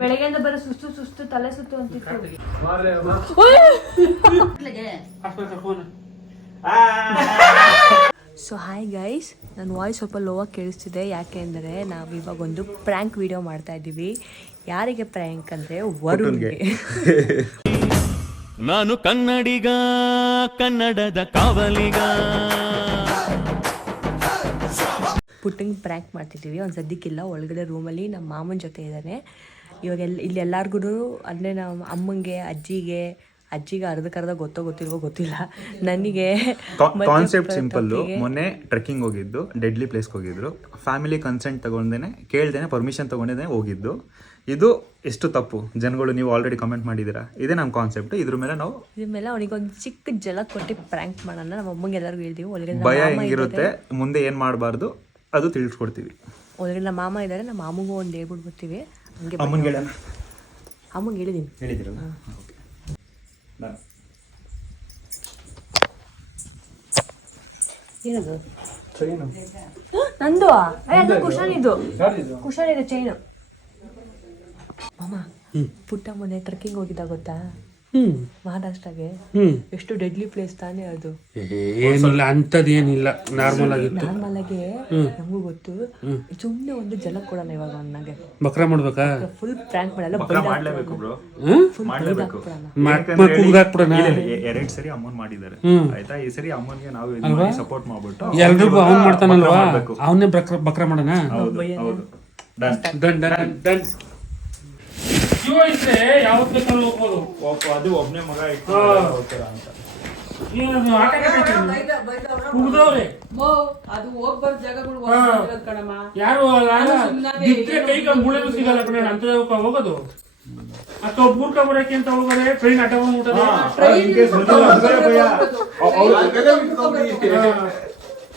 ಬೆಳಗ್ಗೆಯಿಂದ ಬರೋ ಸುಸ್ತು ತಲೆ ಸುತ್ತು ಅಂತಿತ್ತು. ಸೊ ಹಾಯ್ ಗೈಸ್, ನನ್ನ ವಾಯ್ಸ್ ಸ್ವಲ್ಪ ಲೋವಾಗಿ ಕೇಳಿಸ್ತಿದೆ. ಯಾಕೆ ಅಂದರೆ ನಾವು ಇವಾಗ ಒಂದು ಪ್ರ್ಯಾಂಕ್ ವಿಡಿಯೋ ಮಾಡ್ತಾ ಇದ್ದೀವಿ. ಯಾರಿಗೆ ಪ್ರ್ಯಾಂಕ್ ಅಂದರೆ ವರುಣ್ಗೆ. ನಾನು ಕನ್ನಡಿಗ, ಕನ್ನಡದ ಕಾವಲಿಗ. ಪುಟ್ಟಂಗೆ ಪ್ರ್ಯಾಂಕ್ ಮಾಡ್ತಿದ್ದೀವಿ. ಒಂದು ಸದ್ಯಕ್ಕಿಲ್ಲ, ಒಳಗಡೆ ರೂಮಲ್ಲಿ ನಮ್ಮ ಮಾಮನ ಜೊತೆ ಇದ್ದಾನೆ. ಇವಾಗ ಇಲ್ಲಿ ಎಲ್ಲರಿಗೂ ಅಂದರೆ ನಮ್ಮ ಅಮ್ಮಂಗೆ, ಅಜ್ಜಿಗೆ ಅರ್ಧಕ್ಕರ್ಧ ಗೊತ್ತಿಲ್ವೋ ಗೊತ್ತಿಲ್ಲ. ನನಗೆ ಕಾನ್ಸೆಪ್ಟ್ ಸಿಂಪಲ್. ಮೊನ್ನೆ ಟ್ರೆಕ್ಕಿಂಗ್ ಹೋಗಿದ್ದು, ಡೆಡ್ಲಿ ಪ್ಲೇಸ್ಗೆ ಹೋಗಿದ್ರು. ಫ್ಯಾಮಿಲಿ ಕನ್ಸೆಂಟ್ ತಗೊಂಡೇನೆ, ಕೇಳ್ದೇನೆ, ಪರ್ಮಿಷನ್ ತಗೊಂಡೇನೆ ಹೋಗಿದ್ದು. ಇದು ಎಷ್ಟು ತಪ್ಪು ಜನಗಳು, ನೀವು ಆಲ್ರೆಡಿ ಕಮೆಂಟ್ ಮಾಡಿದ್ದೀರಾ. ಇದೇ ನಮ್ಮ ಕಾನ್ಸೆಪ್ಟ್. ಇದ್ರ ಮೇಲೆ ಅವನಿಗೊಂದು ಚಿಕ್ಕ ಜಲ ಕೊಟ್ಟು ಪ್ರ್ಯಾಂಕ್ ಮಾಡೋಣ. ನಮ್ಮ ಅಮ್ಮಂಗೆ ಎಲ್ಲರಿಗೂ ಹೇಳ್ತೀವಿ. ಒಳಗಡೆ ಭಯ ಹೆಂಗಿರುತ್ತೆ, ಮುಂದೆ ಏನು ಮಾಡಬಾರ್ದು ಅದು ತಿಳಿಸ್ಕೊಡ್ತೀವಿ. ಒಳಗಡೆ ನಮ್ಮ ಮಾಮ ಇದ್ದಾರೆ, ನಮ್ಮ ಮಾಮಗೂ ಒಂದು ಹೇಳ್ಬಿಟ್ಟು ಬರ್ತೀವಿ. ಹಂಗೆ ಅಮ್ಮಂಗೆ ಹೇಳಿದ್ದೀರಲ್ಲ. ಏನದು? ನಂದು ಅದು ಕುಶನ್ ಇದು ಚೈನು. ಮಾಮ, ಪುಟ್ಟ ಮೊನ್ನೆ ಟ್ರೆಕ್ಕಿಂಗ್ ಹೋಗಿದ್ದ ಗೊತ್ತಾ? ಮಹಾರಾಷ್ಟ್ರಗೆ. ಎಷ್ಟು ಡೆಡ್ಲಿ ಪ್ಲೇಸ್ ತಾನೇ ಅದು. ಏನಿಲ್ಲ ಅಂತದೇನಿಲ್ಲ, ನಾರ್ಮಲ್ ಆಗಿ ನಮಗೂ ಗೊತ್ತು. ಸುಮ್ಮನೆ ಒಂದು ಜಲ ಕೊಡಲ್ಲ ಇವಾಗ ಅವನಾಗೆ. ಬಕ್ರ ಮಾಡ್ಬೇಕಾ? ಫುಲ್ ಪ್ರ್ಯಾಂಕ್ ಮಾಡಲ್ಲ, ಮಾಡ್ಲೇಬೇಕು ಬ್ರೋ, ಮಾಡ್ಲೇಬೇಕು. 2 ಸರಿ ಅಮ್ಮನ್ ಮಾಡಿದ್ದಾರೆ ಆಯ್ತಾ. ಈ ಸರಿ ಅಮ್ಮನ್ಗೆ ನಾವು ಸಪೋರ್ಟ್ ಮಾಡ್ಬಿಟ್ಟು ಎಲ್ರಿಗೂ ಅವ್ನ್ ಮಾಡ್ತಾನಲ್ವಾ, ಅವನ್ನೇ ಬಕ್ರ ಮಾಡೋಣ. ಡನ್. ಜೀವ ಇದ್ರೆ ಯಾವತ್ ಬೇಕಾದ್ರೂ ಹೋಗ್ಬೋದು. ಅದು ಒಬ್ನೇ ಮಗ ಇಟ್ಟು ಅಂತ ಯಾರು ಕೈಗೆ ಮುಳೆಗೂ ಸಿಗಲ್ಲ ಕಣ ಅಂತ ಹೋಗೋದು. ಅಥವಾ ಬೂರ್ಕ ಬರಕ್ಕೆ ಅಂತ ಹೋಗೋರೆ ಟ್ರೈನ್ ಆಟ ಮಾಡ್ಬಿಟ್ಟದೆ.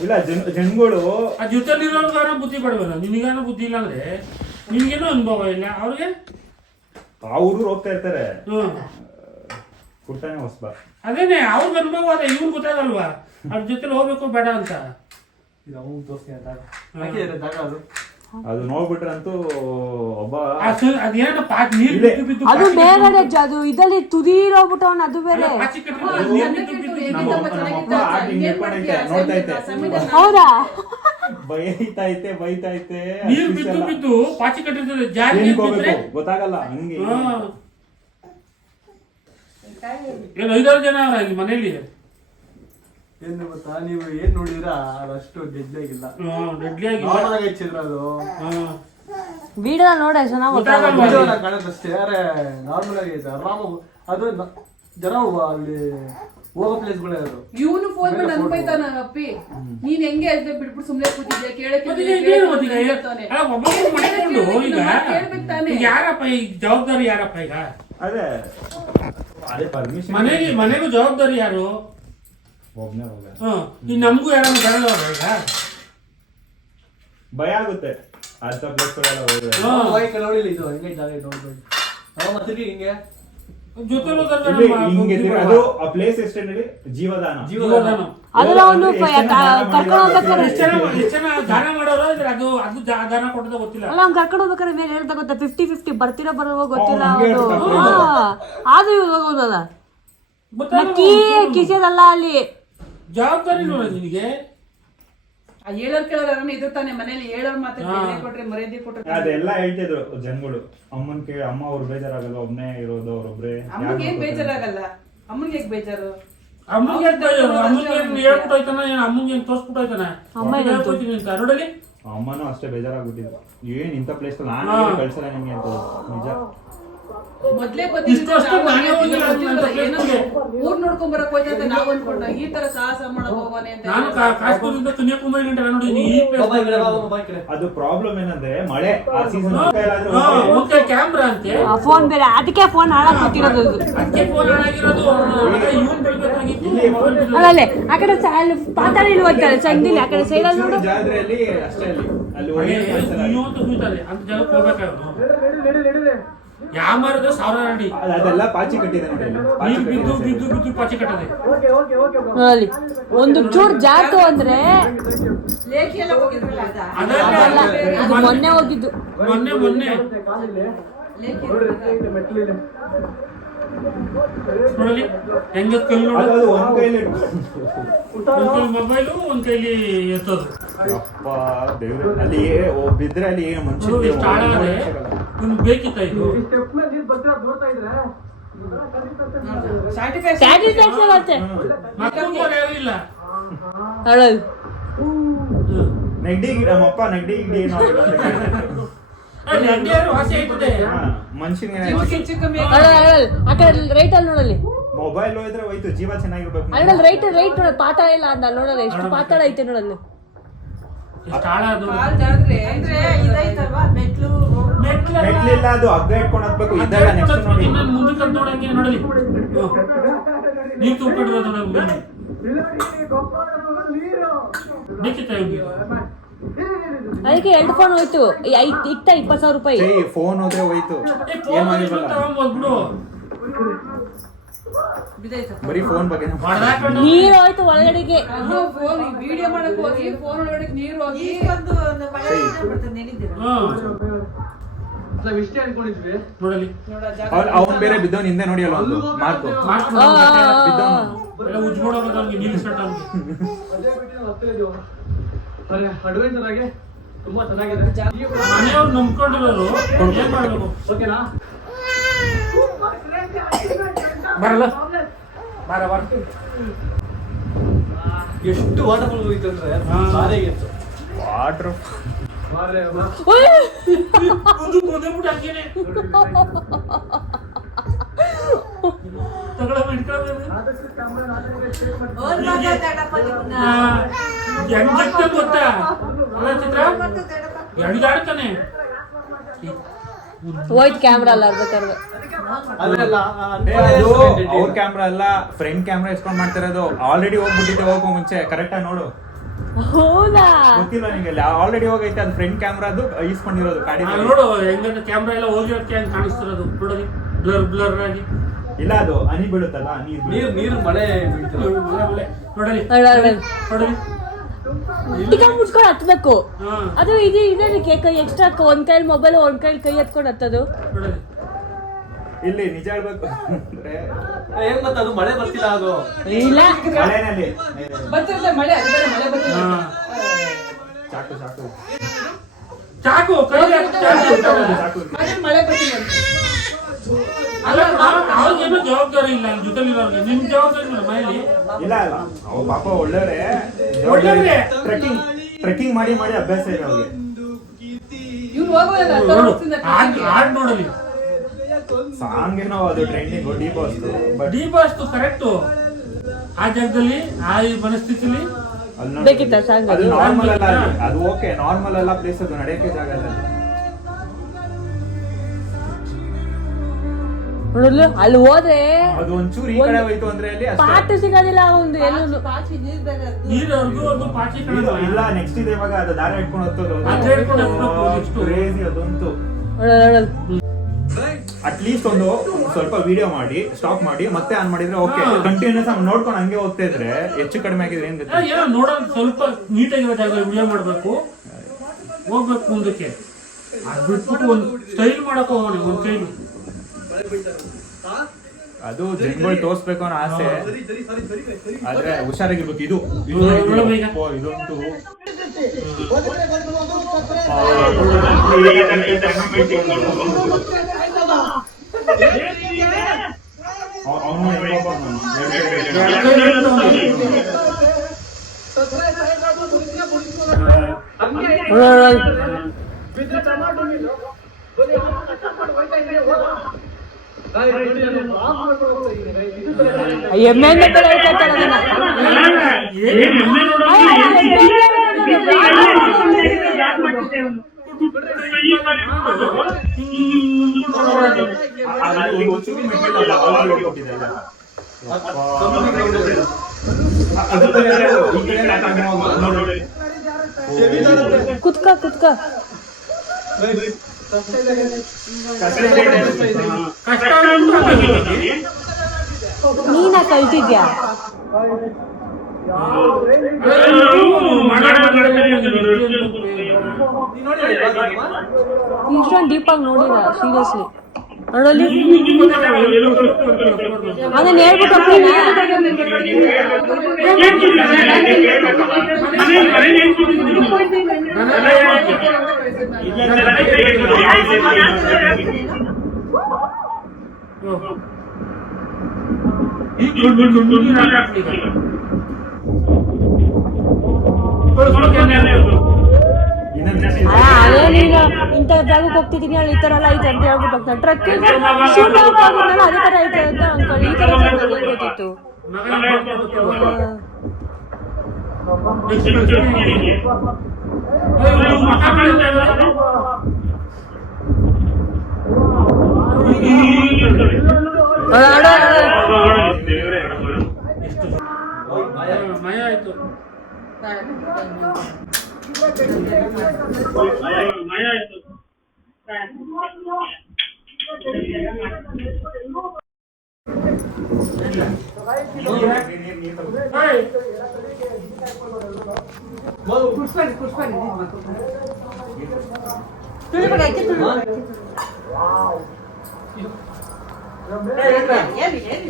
ಇಲ್ಲ ಜನಗಳು ಆ ಜೊತೆಲಿರೋರ್ಗಾರ ಬುದ್ಧಿ ಪಡ್ಬೇಕು. ನಿನಗಾನ ಬುದ್ಧಿ ಇಲ್ಲ ಅಂದ್ರೆ ನಿನ್ಗೇನೋ ಅನುಭವ ಇಲ್ಲ. ಅವ್ರಿಗೆ ಅವ್ರು ಹೋಗ್ತಾ ಇರ್ತಾರೆ, ಕುರ್ತಾನೆ ಹೊಸಬ. ಅದೇನೆ ಅವ್ರಿಗೆ ಅನುಭವ ಅದೇ, ಇವ್ರು ಗೊತ್ತಾಗಲ್ವಾ ಅವ್ರ ಜೊತೆ ಹೋಗ್ಬೇಕು ಬೇಡ ಅಂತ. ಅದು ನೋಡ್ಬಿಟ್ರಂತೂ ಒಬ್ಬ ಅದು ಬೇರೆ, ಅದು ಇದಲ್ಲಿ ತುದಿರೋಗ್ಬಿಟ್ಟು ಅವನು. ಅದು ಬೇರೆ. ಹೌದಾ? ಬೈತೈತೆ ನೀರು ಬಿದ್ದು ಪಾಚಿ ಕಟ್ಟಿರ್ತದೆ, ಜಾರಿ ಗೊತ್ತಾಗಲ್ಲ. ಹಂಗೆ ಏನು 5-6 ಜನ ಅವರ ಇಲ್ಲಿ ಮನೇಲಿ. ಏನು ಗೊತ್ತಾ, ನೀವು ಏನ್ ನೋಡಿದ್ರ ಅಷ್ಟು ಡೆಡ್ಲಿ ಆಗಿಲ್ಲ. ಅದು ವಿಡಿಯೋ ನೋಡಿ ಕಾಣುತ್ತಷ್ಟೇ. ಯಾರೇ ನಾರ್ಮಲ್ ಆಗೈತೆ, ಆರಾಮ. ಅದು ಜನ ಅಲ್ಲಿ ಹೋಗೋ ಪ್ಲೇಸ್ಗಳೇ ಅದು. ಇವನು ಫೋನ್ ಮಾಡಿ ಅನ್ಬೈತಾನ, ಅಪ್ಪಿ ನೀನ್ ಹೆಂಗೆ ಅದೇ ಬಿಟ್ಬಿಟ್ಟು ಸುಮ್ನೆ ಕೂತಿದ್ಯಾ, ಯಾರಪ್ಪ ಈ ಜವಾಬ್ದಾರಿ? ಯಾರಪ್ಪ ಈಗ ಅದೇ ಪರ್ಮಿಷನ್ ಮನೆಗೂ ಜವಾಬ್ದಾರಿ ಯಾರು? ಒಬ್ನೇ ಹೋಗ. ಈಗ ನಮಗೂ ಯಾರನ್ನು ಬರಲ್ಲ ಈಗ. ಭಯ ಆಗುತ್ತೆ ಅಂತ ಪ್ಲೇಸ್ಗಳೆಲ್ಲ ಹೋದ್ರೆ. ನೋಡಿಲ್ಲ ಇದು ಹೆಂಗೆ ಜಾಗ ನೋಡ್ಬೇಕು ಮತ್ತೆ ಹಿಂಗೆ ಜೊತೆ ಅದು ಆ ಪ್ಲೇಸ್ ಎಷ್ಟೇ ಹೇಳಿ, ಜೀವದಾನ. ಅದೆಲ್ಲ ಅವನು ಕರ್ಕೊಂಡು ಹೋಗ್ಬೇಕಾದ್ರೆ ದಾನ ಮಾಡೋರು ಅದು ಅದು ದಾನ ಕೊಟ್ಟದ ಗೊತ್ತಿಲ್ಲ. ಅಲ್ಲ, ಅವ್ನು ಕರ್ಕೊಂಡು ಹೋಗ್ಬೇಕಾದ್ರೆ ಮೇಲೆ ಹೇಳ್ತಾ ಗೊತ್ತಾ 50-50 ಬರ್ತಿರೋ ಬರೋ ಗೊತ್ತಿಲ್ಲ. ಅದು ಹೋಗೋದಲ್ಲ, ಕಿಸೆದಲ್ಲ ಅಲ್ಲಿ. ಜವಾಬ್ದಾರಿ ನೋಡ ನಿನಗೆ. ಹೇಳೋರ್ ಕೇಳೋರ್ ಇದ್ರ ತಾನೆ ಮನೇಲಿ ಹೇಳೋರ್ ಮಾತ್ರ ಕೊಟ್ರೆ ಮರ್ಯಾದೆ ಕೊಟ್ರೆ ಅದೆಲ್ಲ ಹೇಳ್ತಿದ್ರು ಜನಗಳು. ಅಮ್ಮ ಅವ್ರು ಬೇಜಾರಾಗಲ್ಲ, ಒಬ್ನೇ ಇರೋದು ಅವ್ರೊಬ್ರೆ. ಅಮ್ಮಗೆ ಏನ್ ಬೇಜಾರಾಗಲ್ಲ, ಅಮ್ಮನಿಗೆ ಹೇಗ್ ಬೇಜಾರು? ಅಮ್ಮನಿಗೆ ಹೇಳ್ಬಿಟ್ಟು ಹೋಯ್ತಾನ, ಅಮ್ಮನಿಗೆ ತೋರ್ಸ್ಬಿಟ್ಟು ಹೋಯ್ತಾನ. ನೋಡಲಿ, ಅಮ್ಮನೂ ಅಷ್ಟೇ ಬೇಜಾರಾಗ್ಬಿಟ್ಟಿದ್ರು. ಏನ್ ಇಂಥ ಪ್ಲೇಸ್ ನಾನು ಕಳ್ಸಲ್ಲ ನಿಮ್ಗೆ ಅಂತ. ನಿಜ ಮೊದ್ಲೇ ಊರ್ ನೋಡ್ಕೊಂಡ್ ಬರಕ್ ಹೋಯ್ತ ನಾವ್ ಅನ್ಕೊಂಡ ಈ ತರ ಸಾಹಸ ಮಾಡಕ್ ಹೋಗೋನೆ ಅಂತ. ನಾನು ಕಾಶ್ಮೀರದಿಂದ ಕನ್ಯಾಕುಮಾರಿ ಗಂಟೆ ನೋಡಿದೀನಿ. ಅದು ಪ್ರಾಬ್ಲಮ್ ಏನಂದ್ರೆ ಮಳೆ ಆ ಸೀಸನ್. ಕ್ಯಾಮ್ರಾ ಅಂತೆ, ಫೋನ್ ಬೇರೆ, ಅದಕ್ಕೆ ಫೋನ್ ಹಾಳಾಗ್ ಕೂತಿರೋದು. ಅದಕ್ಕೆ ಫೋನ್ ಹಾಳಾಗಿರೋದು. ಅಲ್ಲೇ ಆ ಕಡೆ ಪಾತಾಳ ಹೋಗ್ತಾರೆ ಸಂದಿಲ್ಲ, ಆ ಕಡೆ ಸೈಡಲ್ಲಿ ನೋಡು. ಜಾತ್ರೆಯಲ್ಲಿ ಅಷ್ಟೇ ಅಲ್ಲಿ ಅಂತ ಜಾಗಕ್ಕೆ ಹೋಗ್ಬೇಕಾದ್ರು ಯಾವ ಮರದ 1000 ಅಡಿ ಅದೆಲ್ಲ ಪಾಚಿ ಕಟ್ಟಿದೆ ನೋಡಿ ಅಲ್ಲಿ. ನೀರು ಬಿದ್ದು ಬಿದ್ದು ಬಿದ್ದು ಪಾಚಿ ಕಟ್ಟದೆ. ನೋಡಿ ಒಂದು ಚೂರ್ ಜಾತು ಅಂದ್ರೆ ಲೇಖಿ ಎಲ್ಲ ಹೋಗಿದ್ರಲ್ಲ ಅದ ಅದಲ್ಲ ಅದು ಮೊನ್ನೆ ಹೋಗಿದ್ದು. ಮೊನ್ನೆ ಲೇಖಿ ನೋಡಲಿ ಹೆಂಗ ಕಲ್ಲು ನೋಡು. ಅದು ಒಂದ್ ಕೈಲಿ ಒಂದ್ ಕೈಲಿ ಮೊಬೈಲು ಒಂದ್ ಕೈಲಿ ಎತ್ತೋದು. ಅಪ್ಪ ದೇವ್ರೆ, ಅಲ್ಲಿ ಬಿದ್ರೆ ಅಲ್ಲಿ ನೋಡು ಮನುಷ್ಯ ಎಷ್ಟು ಆಳ ಇದೆ. ನಿಮ್ಗೆ ಬೇಕಿತ್ತ ಇದು? ಸ್ಯಾಟಿಸ್ಫ್ಯಾಕ್ಷನ್ ಆಗುತ್ತೆ. ಮಕ್ಕಳು ಯಾರು ಇಲ್ಲ. ಹೇಳೋದು ನೆಗಡಿ ಗಿಡ ನಮ್ಮಪ್ಪ ನೆಗಡಿ ಗಿಡ ಏನೋ ಅಲ್ಲಿ ಅಡ್ಡಿಯಾರು ವಾಸಿ ಆಯ್ತದೆ. ಮನುಷ್ಯನಿಗೆ ಕಮ್ಮಿ ಆ ಕಡೆ ರೈಟ್ ಅಲ್ಲಿ ನೋಡಲಿ, ಮೊಬೈಲ್ ಹೋಯ್ದ್ರೆ ಹೋಯ್ತು, ಜೀವ ಚೆನ್ನಾಗಿರ್ಬೇಕು. ಅಲ್ಲಿ ರೈಟ್ ನೋಡ, ಪಾತಾಳ ಇಲ್ಲ ಅಂದ ನೋಡಲ್ಲ, ಎಷ್ಟು ಪಾತಾಳ ಐತೆ ನೋಡಲ್ಲಿ. ಎಷ್ಟು ಆಳ ಅದು. ಕಾಲ್ ಜಾದ್ರೆ ಅಂದ್ರೆ ಇದೈತಲ್ವಾ ಮೆಟ್ಲು ಮೆಟ್ಲಿಲ್ಲ, ಅದು ಹಗ್ಗ ಇಟ್ಕೊಂಡು ಹತ್ಬೇಕು. ಇದೆಲ್ಲ ನೆಕ್ಸ್ಟ್ ನೋಡಿ. ಇನ್ನೊಂದು ಮುಂದಕ್ಕೆ ಅಂತ ನೋಡಂಗೆ ನೋಡಲಿ. ನೀರು ತುಂಬಿಟ್ಟಿರೋದು ನಮ್ಗೆ ಬೇಕಿತ್ತ ಇವ್ರಿಗೆ? ಅದಕ್ಕೆ 2 ಫೋನ್ ಹೋಯ್ತು, ಇತ್ತ 20,000 ರೂಪಾಯಿ. ಫೋನ್ ಹೋದ್ರೆ ಹೋಯ್ತು, ಏನ್ ಮಾಡಿರಲ್ಲ. ತಗೊಂಡ್ಬಿಡು. ಬಿದ್ದೈತಪ್ಪ. ಬರೀ ಫೋನ್ ಬಗ್ಗೆ ಹೊಡ್ದಾಕೊಂಡು ನೀರು ಹೋಯ್ತು ಒಳಗಡೆಗೆ. ಫೋನ್ ವಿಡಿಯೋ ಮಾಡಕ್ ಹೋಗಿ ಫೋನ್ ಒಳಗಡೆ ನೀರು ಹೋಗಿ ಒಂದು ಮಳೆ ಬರ್ತದೆ ನೆನಿದ್ದೀರ ಇಷ್ಟೇ ಅನ್ಕೊಂಡಿದ್ವಿ. ನೋಡಲಿ. ಅವ್ನು ಬೇರೆ ಬಿದ್ದವನ್ ಹಿಂದೆ ನೋಡಿ ಅಲ್ಲ ಒಂದು ಮಾರ್ಕು ಎಲ್ಲ ಉಜ್ಬಿಡೋದು ಅವ್ನಿಗೆ ನಿಲ್ಲಿಸ್ಬಿಟ್ಟು ಅವ್ನಿಗೆ. ಅದೇ ಬಿಟ್ಟು ನಾವು ಹತ್ತಿರ ಇದೀವಿ. ಅರೆ ಅಡ್ವೆಂಚರ್ ಆಗಿ ತುಂಬಾ ಚೆನ್ನಾಗಿದೆ. ಮನೆಯವ್ರು ನಂಬ್ಕೊಂಡಿರೋರು ಏನ್ ಮಾಡ್ಬೇಕು? ಓಕೆನಾ? ಬರಲ್ಲ ಬರ ಬರ. ಎಷ್ಟು ವಾಟರ್ಫಾಲ್ ಹೋಗಿತ್ತು ಅಂದ್ರೆ ಸಾರಿಗಿತ್ತು. ವಾಟರ್ ಒಂದು ಬೋದೆಬಿಟ್ಟು ಹಂಗೇನೆ ತಗೊಳ್ಳೋದು ಇಟ್ಕೊಳ್ಳೋದು. ಹೆಂಗ್ ಜಗ್ತ ಗೊತ್ತಾ ಅಲ್ಲ ಚಿತ್ರ? ಎಳ್ದಾಡ್ತಾನೆ. ಹೋಯ್ತು ಕ್ಯಾಮ್ರಾ ಅಲ್ಲ ಅರ್ಧಕ್ಕರ್ಧ. ಅದೆಲ್ಲ ಅವ್ರ ಕ್ಯಾಮ್ರಾ ಅಲ್ಲ, ಫ್ರಂಟ್ ಕ್ಯಾಮ್ರಾ ಇಸ್ಕೊಂಡ್ ಮಾಡ್ತಿರೋದು. ಆಲ್ರೆಡಿ ಹೋಗ್ಬಿಟ್ಟಿದ್ದೆ, ಹೋಗೋ ಮುಂಚೆ ಕರೆಕ್ಟ್ ಆಗಿ ನೋಡು. ಹೌದಾ? ಗೊತ್ತಿಲ್ಲ ನಿಂಗೆ, ಆಲ್ರೆಡಿ ಹೋಗೈತೆ. ಅದು ಫ್ರಂಟ್ ಕ್ಯಾಮ್ರಾದು ಇಸ್ಕೊಂಡಿರೋದು ಗಾಡಿ. ನೋಡು ಹೆಂಗಂದ್ರೆ ಕ್ಯಾಮ್ರಾ ಎಲ್ಲ ಹೋಗಿರೋಕ್ಕೆ ಹಂಗೆ ಕಾಣಿಸ್ತಿರೋದು. ನೋಡೋದು ಬ್ಲರ್ ಬ್ಲರ್ ಆಗಿ. ಇಲ್ಲ, ಅದು ಹನಿ ಬೀಳುತ್ತಲ್ಲ, ನೀರು ಮಳೆ ನೋಡಲಿ ನೋಡಲಿ. ಈಗ ಮುಚ್ಕೊಂಡು ಹತ್ಬೇಕು. ಹಾ ಅದು ಇದು ಇದಕ್ಕೆ ಕೈ ಎಕ್ಸ್ಟ್ರಾ, ಒಂದ್ ಕೈಲಿ ಮೊಬೈಲ್ ಒಂದ್ ಕೈಲಿ ಕೈ ಎತ್ಕೊಂಡು ಹತ್ತದು. ನೋಡಲಿ. ಇಲ್ಲಿ ನಿಜ ಹೇಳ್ಬೇಕು ಅಂದ್ರೆ ಏನ್ ಮತ್ತೆ ಅದು ಮಳೆ ಬರ್ತಿಲ್ಲ. ಅದು ಇಲ್ಲ ಮಳೆನಲ್ಲಿ ಬರ್ತಿರ್ಲಿಲ್ಲ ಮಳೆ, ಅದು ಬೇರೆ ಮಳೆ ಬರ್ತಿಲ್ಲ. ಹಾ ಚಾಕು ಚಾಕು ಚಾಕು ಕೈಗೆ ಚಾಕು ಅದೇ ಮಳೆ ಬರ್ತಿಲ್ಲ ಅಂತ. ಅಲ್ಲ ಅವ್ರಿಗೇನು ಜವಾಬ್ದಾರಿ ಇಲ್ಲ ಅಲ್ಲಿ ಜೊತೆಲಿರೋರ್ಗೆ. ನಿಮ್ ಜವಾಬ್ದಾರಿ ಇಲ್ಲ ಮನೇಲಿ. ಇಲ್ಲ ಅಲ್ಲ, ಅವ್ ಪಾಪ ಒಳ್ಳೆಯವ್ರೆ. ಒಳ್ಳೆಯವ್ರೆ. ಟ್ರೆಕ್ಕಿಂಗ್ ಮಾಡಿ ಮಾಡಿ ಅಭ್ಯಾಸ ಇದೆ ಅವ್ರಿಗೆ. ಇವ್ರು ಹೋಗೋದಿಲ್ಲ ಅಂತ ನೋಡು ವರ್ಷದಿಂದ ಹಾಡ್ ನೋಡಲಿ. ಸಾಂಗ್ ಏನೋ ಅದು ಟ್ರೆಂಡಿಂಗ್ ಡಿ ಬಾಸ್. ಡಿ ಬಾಸ್ತು ಕರೆಕ್ಟು. ಆ ಜಾಗದಲ್ಲಿ ಆ ಪರಿಸ್ಥಿತಿಲಿ ಬೇಕಿತ್ತ ಸಾಂಗ್? ಅದು ನಾರ್ಮಲ್ ಅಲ್ಲ ಅಲ್ಲಿ. ಅದು ಓಕೆ, ನಾರ್ಮಲ್ ಅಲ್ಲ ಪ್ಲೇಸ್, ಅದು ನಡೆಯಕ್ಕೆ ಜಾಗ ಇಲ್ಲ. ನೋಡಲು ಅಲ್ಲಿ ಹೋದ್ರೆ ಅದು ಒಂಚೂರು ಈ ಕಡೆ ಹೋಯ್ತು ಅಂದ್ರೆ ಅಲ್ಲಿ ಅಷ್ಟೇ. ಪಾಠ ಸಿಗೋದಿಲ್ಲ ಒಂದು ಎಲ್ಲೂ. ಪಾಚಿ ನೀರ್ ಬೇರೆ ಅದು. ನೀರವ್ರಿಗೂ ಒಂದು ಪಾಚಿ ಇಲ್ಲ, ಕಡೆ ಇಲ್ಲ, ನೆಕ್ಸ್ಟ್ ಇದೆ ಇವಾಗ. ಅದು ದಾರ ಇಟ್ಕೊಂಡು ಹೋಗ್ತದೆ. ಅದ್ ಹೇಳ್ಕೊಂಡು ಹೋಗ್ಬೇಕು next. ಕ್ರೇಜಿ ಅದಂತೂ. ನೋಡಲು ಅಟ್ಲೀಸ್ಟ್ ಒಂದು ಸ್ವಲ್ಪ ವಿಡಿಯೋ ಮಾಡಿ ಸ್ಟಾಪ್ ಮಾಡಿ ಮತ್ತೆ ಆನ್ ಮಾಡಿದ್ರೆ ಓಕೆ. ಕಂಟಿನ್ಯೂಸ್ ಆಗಿ ನೋಡ್ಕೊಂಡು ಹಂಗೆ ಹೋಗ್ತಾ ಇದ್ರೆ ಹೆಚ್ಚು ಕಡಿಮೆ ಆಗಿದ್ರೆ ಏನ್ ಗೊತ್ತಾ? ಏನೋ ನೋಡೋದು ಸ್ವಲ್ಪ ನೀಟಾಗಿರೋ ಜಾಗ ವಿಡಿಯೋ ಮಾಡ್ಬೇಕು, ಹೋಗ್ಬೇಕು ಮುಂದಕ್ಕೆ. ಅದ್ ಬಿಟ್ಬಿಟ್ಟು ಒಂದು ಸ್ಟೈಲ್ ಮಾಡಕ್ ಹೋಗೋಣ ಒಂದ್ ಕೈಲಿ. ಅದು ಜನಗಳು ತೋರ್ಸ್ಬೇಕು ಅನ್ನೋ ಆಸೆ, ಆದ್ರೆ ಹುಷಾರಾಗಿರ್ಬೇಕು. ಇದು ಈಗ. ಇದಂತೂ ಎಮ್ಮೆ ಕುತ್ಕ ಕಷ್ಟ ಉಂಟು ಹಾಗಾಗಿ. ನೀನಾ ಕಲ್ತಿದ್ಯಾ? ಇಷ್ಟೊಂದು ಡೀಪಾಗಿ ನೋಡಿಲ್ಲ ಸೀರಿಯಸ್ಲಿ. ನೋಡಲಿ ಅದನ್ನ ಹೇಳ್ಬಿಟ್ಟು ಅದೇನೀಗ ಇಂಥ ಜಾಗಕ್ಕೆ ಹೋಗ್ತಿದ್ದೀನಿ ಅಲ್ಲಿ ಈ ಥರ ಎಲ್ಲ ಐತೆ ಅಂತ ಹೇಳ್ಬಿಟ್ಟು ಹೋಗ್ತಾರೆ. ಟ್ರಕ್ಕಿಂಗ್ ಶೂಟ್ ಔಟ್ ಆಗುತ್ತಲ್ಲ ಅದೇ ಥರ ಐತೆ ಅಂತ ಅನ್ಕೊಳ್ಳಿ. ಈ ಥರ ಗೊತ್ತಿತ್ತು. ಮಯ ಆಯ್ತು. ಮಯ ಆಯ್ತು.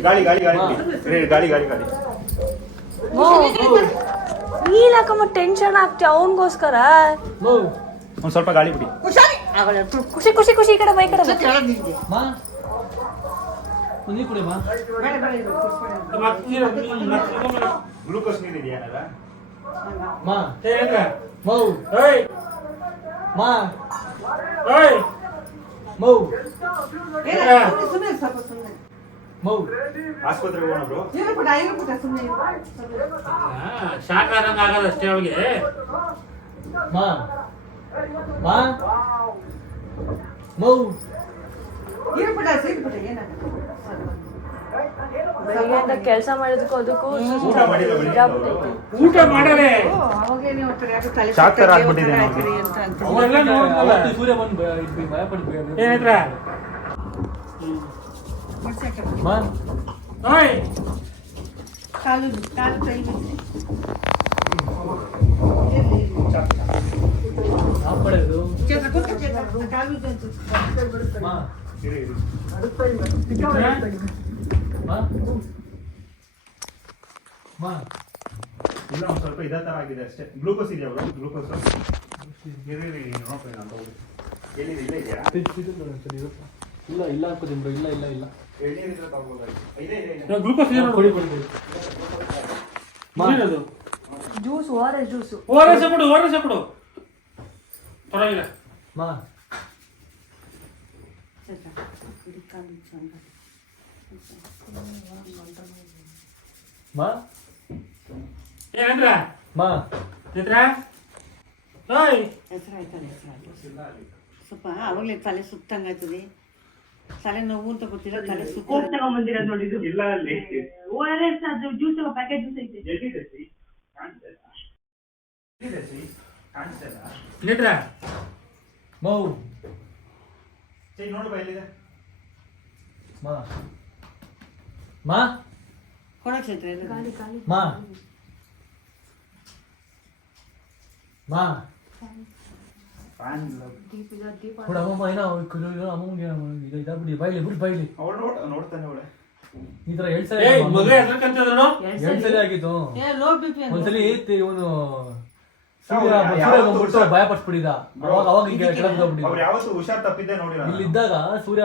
ಗಾಳಿ ಗಾಳಿ ಗಾಳಿ ಗಾಳಿ ಗಾಳಿ ಗಾಳಿ ನೀಲಕಮ್ಮ ಟೆನ್ಷನ್ ಆಗ್ತೀಯ ಅವನಿಗೋಸ್ಕರ. ಒಂದ್ ಸ್ವಲ್ಪ ಗಾಳಿ ಬಿಡಿ. ಖುಷಿ ಖುಷಿ ಖುಷಿ ಈ ಕಡೆ ಬೈ ಕಡೆ ಗ್ಲೂಕೋಸ್ ನೀರು ಇದೆಯಾ? ಆಸ್ಪತ್ರೆಗೆ ಹೋಗೋಣ. ಶಾಕ್ ಆದಂಗ ಆಗಲ್ಲ ಅಷ್ಟೇ ಅವಳಿಗೆ. ಬೆಳಗ್ಗೆಯಿಂದ ಕೆಲಸ ಮಾಡಿದಕ್ಕೂ ಅದಕ್ಕೂ ಊಟ ಮಾಡಿಲ್ಲ ಬೆಳಿಗ್ಗೆ ಅವ್ರು. ಊಟ ಮಾಡಲೇ ಶಾಕ್ ತರ ಆಗ್ಬಿಟ್ಟಿದೆ ಅವ್ರಿಗೆ. ಅವೆಲ್ಲ ನೋಡ್ದಲ್ಲ. ಸೂರ್ಯ ಬಂದು ಭಯ ಪಡ್ತೀವಿ. ಏನಿದ್ರ ಓಯ್ ಕಾಲು ಕೈ ಬಿದ್ದರೆ ಕಾಲು ಬಿದ್ದು ಇರಿ, ಇರಿ. ಇಲ್ಲ ಒಂದ್ ಸ್ವಲ್ಪ ಇದೇ ತರ ಆಗಿದೆ ಅಷ್ಟೇ. ಗ್ಲೂಕೋಸ್ ಇದೆಯಾ ಅವರು? ಗ್ಲೂಕೋಸ್ ನೋಡ್ತೀನಿ ನಾನು. ಎಲ್ಲಿದೆ? ಇಲ್ಲ ಇದೆಯಾ? ಇಲ್ಲ ಇಲ್ಲ ಹಾಕೋದಿನ್ ಬ್ರೋ. ಇಲ್ಲ ಇಲ್ಲ ಇಲ್ಲ ಎಳ್ನೀರಿದ್ರೆ ತಗೋಬೋದಾಗಿತ್ತು. ಇದೆ ಇದೆ ಇದೆ. ಗ್ಲೂಕೋಸ್ ಕೊಡಿ ಕೊಡಿ ಕೊಡಿ. ಏನದು? Juice ORS juice. ಓಆರ್ಎಸ್ ಕೊಡು, ಓಆರ್ಎಸ್ ಕೊಡು. ಪರವಾಗಿಲ್ಲ. ಮಾ ಮಾ ಏನಂದ್ರ ಮಾ ಚಿತ್ರ ಓಯ್ ಹೆಸರಾಯ್ತಲ್ಲ ಸ್ವಲ್ಪ ಅವಾಗಲೇ ತಲೆ ಸುತ್ತಂಗಾಯ್ತದೆ. ತಲೆ ನೋವು ಅಂತ ಗೊತ್ತಿಲ್ಲ, ತಲೆ ಸುತ್ತ ತಗೊಂಡ್ಬಂದಿರೋದು ನೋಡಿದ್ದು. ಇಲ್ಲ ಅಲ್ಲಿ ORS ಅದು ಜ್ಯೂಸ್ ಪ್ಯಾಕೆಟ್ ಜ್ಯೂಸ್ ಐತೆ. ಎಲ್ಲಿದೆ ಸಿ? ಕಾಣಿಸ್ತಿಲ್ಲ. ಎಲ್ಲಿದೆ ಸಿ? ಕಾಣಿಸ್ತಿಲ್ಲ. ಚಿತ್ರ ಮೌ ಸರಿ ನೋಡು ಬಾ ಎಲ್ಲಿದೆ? ಮಾ ಮಾ ಕೊಡಕ್ಕೆ ಚೈತ್ರ ಮಾ ಮಾ ಫ್ಯಾನ್ ಇಲ್ಲ. ಕೂಡ ಅಮ್ಮ ಏನೋ ಅಮ್ಮಂಗೆ ಇದಾಗ್ಬಿಡಿ ಬೈಲಿ ಬಿಡಿ ಬೈಲಿ. ಅವಳು ನೋಡ್ತಾನೆ ಅವಳೆ. ಈ ತರ 2 ಸಲ ಏಯ್ ಮದುವೆ ಅದಕ್ಕಂತಂದ್ರು 2 ಸಲ ಆಗಿತ್ತು. ಲೋ ಬಿ ಪಿ ಒಂದ್ಸಲಿ ಇವನು ಸೂರ್ಯ ಭಯ ಪಡಿಸ್ಬಿಟ್ಟಿದ್ದ. ಅವಾಗ ಹಿಂಗೆ ಕೆಳಗೆ ಹೋಗ್ಬಿಟ್ಟಿದ್ದ. ಅವ್ರು ಯಾವತ್ತೂ ಹುಷಾರ್ ತಪ್ಪಿದ್ದೆ ನೋಡಿಲ್ಲ. ಇಲ್ಲಿದ್ದಾಗ ಸೂರ್ಯ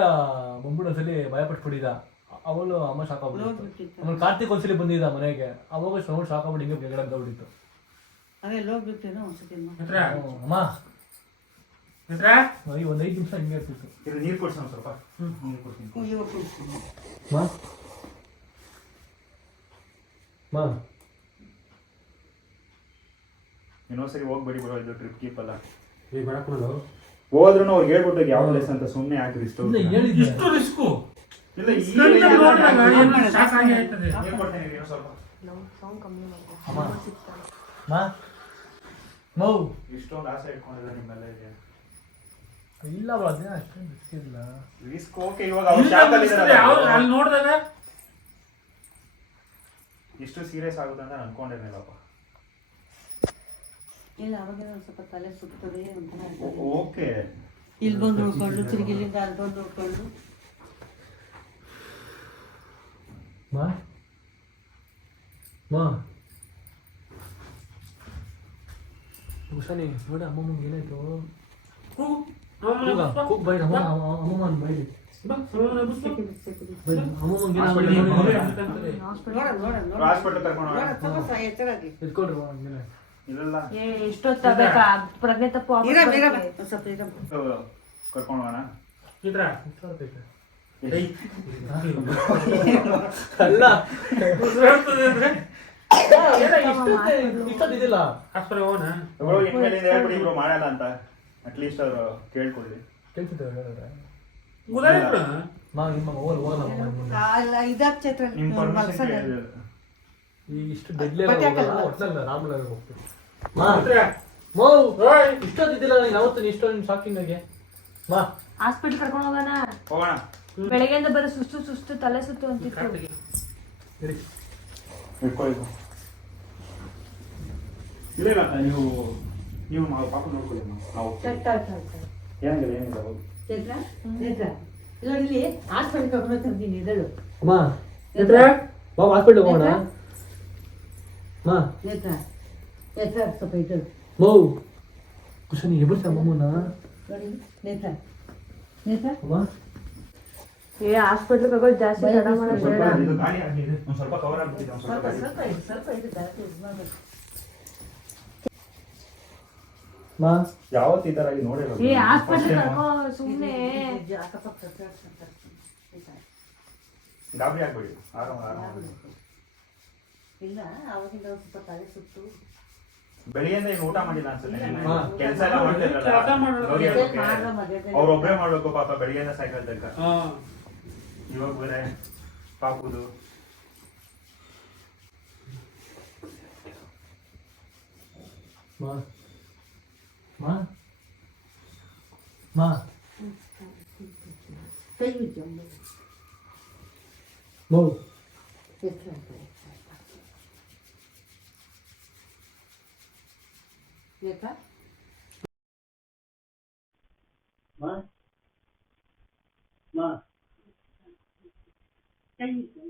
ಬಂದ್ಬಿಟ್ಟು ಒಂದ್ಸಲಿ ಭಯ ಪಡಿಸ್ಬಿಟ್ಟಿದ್ದ. ಅವಳು ಅಮ್ಮ ಶಾಕ್ ಆಗ್ಬಿಟ್ಟಿತ್ತು. ಆಮೇಲೆ ಕಾರ್ತಿಕ್ ಒಂದ್ಸಲಿ ಬಂದಿದ್ದ ಮನೆಗೆ. ಅವಾಗ ಸೌಂಡ್ ಶಾಕ್ ಆಗ್ಬಿಟ್ಟು ಹಿಂಗೆ ಕೆಳಗೆ ಹೋಗ್ಬಿಟ್ಟಿತ್ತು. ಅದೇ ಲೋ ಬಿ ಪಿ ಒಂದ್ಸತಿ ಚಿತ್ರ ಅಮ್ಮ ಚಿತ್ರ ಒಂದು 5 ನಿಮಿಷ ಹಿಂಗೆ ಇರ್ತಿತ್ತು. ಇದು ನೀರು ಕೊಡ್ಸೋಣ ಸ್ವಲ್ಪ. ನೀರು ಕೊಡ್ತೀನಿ. ಇವಾಗ ಕುಡಿಸ್ತೀನಿ. ಮಾ ಮಾ ಇನ್ನೊಂದ್ಸರಿ ಹೋಗ್ಬೇಡಿ ಬರೋ ಇದು ಟ್ರಿಪ್ ಗೀಪ್ ಅಲ್ಲ. ಏ ಬರಕೊಂಡು ಹೋದ್ರೂ ಅವ್ರಿಗೆ ಹೇಳ್ಬಿಟ್ಟು ಯಾವ ಪ್ಲೇಸ್ ಅಂತ ಸುಮ್ಮನೆ ಹಾಕಿ ಇಷ್ಟು ಇಲ್ಲ ಹೇಳಿದ್ದೆ. ಇಷ್ಟು ರಿಸ್ಕು ಇಲ್ಲ ಈ ಶಾಕ್ ಆಗಿ ಆಯ್ತದೆ. ನೀರು ಕೊಡ್ತೀನಿ ಇರಿ, ಇನ್ನೊಂದ್ ಸ್ವಲ್ಪ. ಅಮ್ಮ ಮಾ ಮೌ ಇಷ್ಟೊಂದು ಆಸೆ ಇಟ್ಕೊಂಡಿಲ್ಲ ನಿಮ್ಮೆಲ್ಲ ಇದೆ. ಇಲ್ಲ ಬ್ರೋ ಅದೇ ಅಷ್ಟೊಂದು ರಿಸ್ಕ್ ಇಲ್ಲ. ರಿಸ್ಕ್ ಓಕೆ, ಇವಾಗ ಅವ್ರು ಶಾಕ್ ಅಲ್ಲಿ ಇದಾರಲ್ಲ ಅವ್ರು ಅಲ್ಲಿ ನೋಡಿದಾಗ ಇಷ್ಟು ಸೀರಿಯಸ್ ಆಗುತ್ತೆ ಅಂತ ಅನ್ಕೊಂಡಿರ್ಲಿಲ್ಲಪ್ಪ. ಇಲ್ಲ ಅವಾಗ ಒಂದು ಸ್ವಲ್ಪ ತಲೆ ಸುತ್ತದೆ ಒಂಥರ ಆಗ್ತದೆ. ಓಕೆ, ಇಲ್ಲಿ ಬಂದು ನೋಡ್ಕೊಂಡು ತಿರುಗಿ ಇಲ್ಲಿಂದ ಅಲ್ಲಿ ಬಂದು ನೋಡ್ಕೊಂಡು ಮಾ ಮಾ ಹುಷಾರಿ ನೋಡಿ ಅಮ್ಮಮ್ಮಗೆ ಏನಾಯ್ತು? ಕೂಗ್ ಬೈದು ಅಮ್ಮಮ್ಮನ ಬೈಲಿ ಅಮ್ಮಮ್ಮಗೆ ನೋಡ ನೋಡ ನೋಡ ಹಾಸ್ಪಿಟಲ್ ಕರ್ಕೊಂಡು ಹೋಗೋಣ. ಸ್ವಲ್ಪ ಎಚ್ಚರಾಗಿ ಎತ್ಕೊಳ್ರಿ ಹಂಗೇನೆ ಇಲ್ಲ ಎಷ್ಟೊತ್ತಾಗಬೇಕಾ ಪ್ರಜ್ಞೆ ತಪ್ಪು ಇರಮ್ಮ ಇರಮ್ಮ ಒಂದು ಸ್ವಲ್ಪ ಇರಮ್ಮ. ಕರ್ಕೊಂಡು ಹೋಗೋಣ. ಇದ್ರ ಅಲ್ಲ ಹೇಳ್ತದೆ ಅಂದ್ರೆ ಇಷ್ಟೊತ್ತಿದಿಲ್ಲ ಆಸ್ಪತ್ರೆ ಹೋಗೋಣ. ಇವ್ರು ಇನ್ಮೇಲಿಂದ ಹೇಳ್ಬಿಡಿ ಇಬ್ರು ಮಾಡಲ್ಲ ಅಂತ, ಅಟ್ಲೀಸ್ಟ್ ಅವರು ಕೇಳ್ಕೊಳ್ಳಿ. ಕೇಳ್ತಿದ್ದೇವೆ ಹೇಳಿದ್ರೆ ಉದಾಹರಣೆ ಬಿಡು. ಮಾ ನಿಮ್ಮ ಹೋಗಲ್ಲ ಅಲ್ಲ ಇದಾದ ಚೈತ್ರ ನಿಮ್ಮ ಪರ್ಮಿಷನ್ ಕೇಳಿದ್ರು. ಈಗ ಇಷ್ಟು ಡೆಡ್ಲಿ ಒಟ್ಟಲ್ಲ ನಾರ್ಮಲ್ ಆಗಿ ಹೋಗ್ತೀವಿ. ಮಾ ಇದ್ರ ಮೋ ಇಷ್ಟೊತ್ತಿದ್ದಿಲ್ಲ ನೀನು ಅವತ್ತು ಇಷ್ಟೊಂದು ಶಾಕಿಂಗ್ ಆಗಿ ಮಾ ಹಾಸ್ಪಿಟಲ್ ಕರ್ಕೊಂಡು ಹೋಗೋಣ. ಹೋಗೋಣ. ಬೆಳಗ್ಗೆಯಿಂದ ಬರೋ ಸುಸ್ತು ತಲೆ ಸುತ್ತು ಅಂತಿತ್ತು. ಇರಿ ಇಟ್ಕೊಳ್ಳಿ. ಇಲ್ಲ ಇಲ್ಲ, ನೀವು ಪಾಪ ನೋಡ್ಕೊಳ್ಳಿ. ನಾವು ಏನಿಲ್ಲ ಏನಿಲ್ಲ ಹೋಗಿ. ಚೈತ್ರ ಚೈತ್ರ ಇಲ್ಲ ಇಲ್ಲಿ ಹಾಸ್ಪಿಟಲ್ ಕರ್ಕೊಂಡು ಹೋಗ್ತೀನಿ ಇದಳು ಅಮ್ಮ ಬಾ ಹಾಸ್ಪಿಟ್ಲ್ ಹೋಗೋಣ. ಮಾ ನೇತ್ರ ನೇತ್ರ ಸ್ವಲ್ಪ ಇದಳು ಮೌ ಕುಶನಿ ಎಬ್ಬರ್ಸ ಅಮ್ಮಮ್ಮನ ನೋಡಿ ನೇತ್ರ ನೇತ್ರ ಅಮ್ಮ ಹಾಸ್ಪಿಟಲ್ ಕರ್ಕೊಂಡು ಜಾಸ್ತಿ ತಡ ಮಾಡೋದು ಬೇಡ. ಇದು ಗಾಳಿ ಆಗಿದೆ, ಒಂದು ಸ್ವಲ್ಪ ಕವರ್ ಆಗ್ಬಿಟ್ಟಿದೆ. ಒಂದು ಸ್ವಲ್ಪ ಸ್ವಲ್ಪ ಸ್ವಲ್ಪ ಇದು ಸ್ವಲ್ಪ ಇದು ಜಾಸ್ತಿ ಇದು ಮಾಡ್ಬೇಕು. ಮಾ ಯಾವತ್ತು ಈ ತರ ಆಗಿ ನೋಡಿರೋದು? ಹಾಸ್ಪಿಟಲ್ ಕರ್ಕೊ ಸುಮ್ಮನೆ. ಅಕ್ಕಪಕ್ಕ ಅಂತ ಗಾಬರಿ ಆಗ್ಬೇಡಿ, ಆರಾಮ ಆರಾಮ. ಇಲ್ಲ ಅವಾಗಿಂದ ಒಂದು ಸ್ವಲ್ಪ ತಲೆ ಸುತ್ತು ಬೆಳಿಗ್ಗೆಯಿಂದ ಏನು ಊಟ ಮಾಡಿಲ್ಲ ಅನ್ಸುತ್ತೆ. ಹಾ. ಕೆಲಸ ಎಲ್ಲ ಮಾಡ್ತಿದ್ರಲ್ಲ, ಕೆಲಸ ಮಾಡೋದು. ಗೌರಿ ಹಬ್ಬಕ್ಕೆ ಮಾಡ್ದ ಮಧ್ಯದಲ್ಲಿ ಅವ್ರೊಬ್ರೇ ಮಾಡ್ಬೇಕು ಪಾಪ, ಬೆಳಿಗ್ಗೆಯಿಂದ ಸೈಕಲ್ ತನಕ. ಹಾ. ಇವಾಗ ಬೇರೆ ಪಾಪುದು. ಮಾ ಮಾ ಮಾ ಕೈ ಬಿಟ್ಟು ಮೌ ಎತ್ತರ ನೇತ್ರ ಮಾ ಮಾ ಕೈ ಬಿಟ್ಟು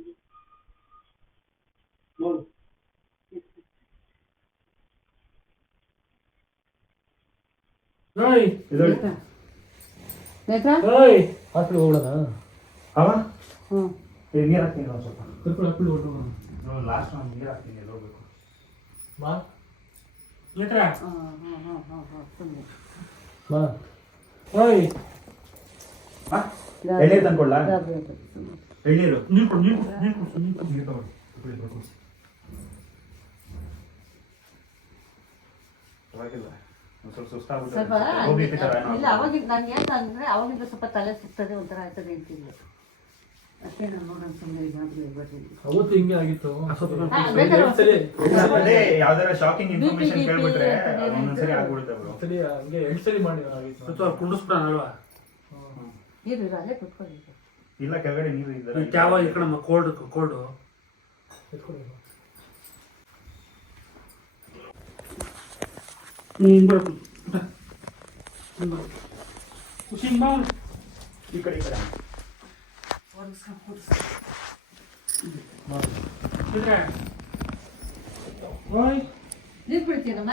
ಮೌ ಓಯ್ ನೇತ್ರ ನೇತ್ರ ಓಯ್ ಹಾಸ್ಪಿಟ್ಲ್ ಹೋಗೋಣ. ಅವ ಹ್ಞೂ ನೀರು ಹಾಕ್ತೀನಿ ಒಂದು ಸ್ವಲ್ಪ. ಕರ್ಕೊಂಡು ಹಾಸ್ಪಿಟ್ಲ್ ಹೊರಟೋಗೋಣ. ಲಾಸ್ಟ್ ನಾನು ನೀರು ಹಾಕ್ತೀನಿ, ಎಲ್ಲಿ ಹೋಗ್ಬೇಕು. ಮಾ ಇದ್ರ ಹಾಂ ಹಾಂ ಹಾಂ ಹಾಂ ಹಾಂ ಸುಮ್ಮನೆ ಮಾ ಓಯ್ ಎಳ್ನೀರು ತಂದ್ಕೊಳ್ಳ? ಗಾಬರಿ ಆಗ್ತದೆ ಸುಮ್ಮನೆ ಎಳ್ನೀರು ನೀರು ಕೊಡು ನೀರು ಕೊಡು ನೀರು ಕೊಡು ನೀರು ಕೊಡು. ನೀರು ತಗೊಳ್ಳಿ. ಪರವಾಗಿಲ್ಲ, ಒಂದು ಸ್ವಲ್ಪ ಸುಸ್ತಾಗ್ಬಿಟ್ಟು ಸ್ವಲ್ಪ ಹೋಗ್ಲಿಕ್ಕೆ ತರ ಏನೋ. ಇಲ್ಲ ಅವಾಗಿಂದ ನಂಗೆ ಏನು ಅಂದರೆ ಅವಾಗಿಂದ ಸ್ವಲ್ಪ ತಲೆ ಸುತ್ತದೆ ಒಂಥರ ಆಗ್ತದೆ ಅಂತಿಲ್ಲ ಅಷ್ಟೇ ನಾನು ನೋಡೋಣ ಸುಮ್ಮನೆ ಗಾಬರಿ ಬರ್ತೀನಿ ಅವತ್ತು ಹಿಂಗೆ ಆಗಿತ್ತು. ಬೇಕಾದ್ರೆ ಅದೇ ಯಾವ್ದಾರ ಶಾಕಿಂಗ್ ಇನ್ಫಾರ್ಮೇಶನ್ ಕೇಳ್ಬಿಟ್ರೆ ಒಂದೊಂದ್ಸರಿ ಆಗ್ಬಿಡುತ್ತೆ ಬ್ರೋ. ಸರಿ ಹಂಗೆ 2 ಸರಿ ಮಾಡಿ ಆಗಿತ್ತು. ಸ್ವಲ್ಪ ಕುಂಡಿಸ್ಬಿಡೋಣ ಅಲ್ವಾ? ನೀರು ಅಲ್ಲೇ ಕುತ್ಕೊಂಡಿದ್ದೆ ಇಲ್ಲ ಕೆಳಗಡೆ ನೀರು ಈ ಇದ್ದಾರೆ. ಯಾವ ಈ ಕಡೆ ಕೋಲ್ಡ್ ಎತ್ಕೊಳ್ಳಿ. ಖುಷಿ ಬಾ. ಈ ಕಡೆ ಈ ಕಡೆ ಇದ್ರ ಓಯ್ ನೀರು ಬಿಡ್ತೀನಮ್ಮ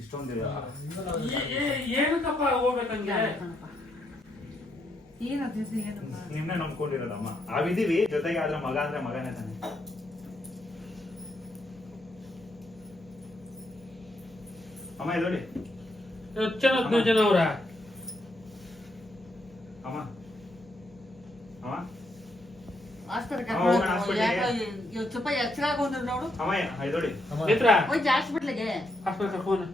ಇಷ್ಟೊಂದು ಏನಕ್ಕಪ್ಪ ಹೋಗ್ಬೇಕಂಗೆ? ಏನದು ಏನಮ್ಮ ನಿಮ್ನೆ ನಂಬ್ಕೊಂಡಿರೋದಮ್ಮ. ನಾವಿದೀವಿ ಜೊತೆಗೆ, ಆದ್ರೆ ಮಗ ಅಂದ್ರೆ ಮಗನೇ ತಾನೆ. ಅಮ್ಮ ಇಲ್ಲಿ ನೋಡಿ. 15 ಜನ ಅವ್ರ ಅಮ್ಮ ಅಮ್ಮ ಆಸ್ಪತ್ರೆಗೆ ಹೋಗೋಣ ಹಾಸ್ಪಿಟ್ಲಿಗೆ. ಇವತ್ತು ಸ್ವಲ್ಪ ಎಚ್ಚರ ಆಗೋದು ನೋಡು ಅಮ್ಮ ಇದು ನೋಡಿ. ಮಿತ್ರ ಹೋಗಿ ಹಾಸ್ಪಿಟ್ಲಿಗೆ ಹಾಸ್ಪಿಟಲ್ ಕರ್ಕೊಂಡು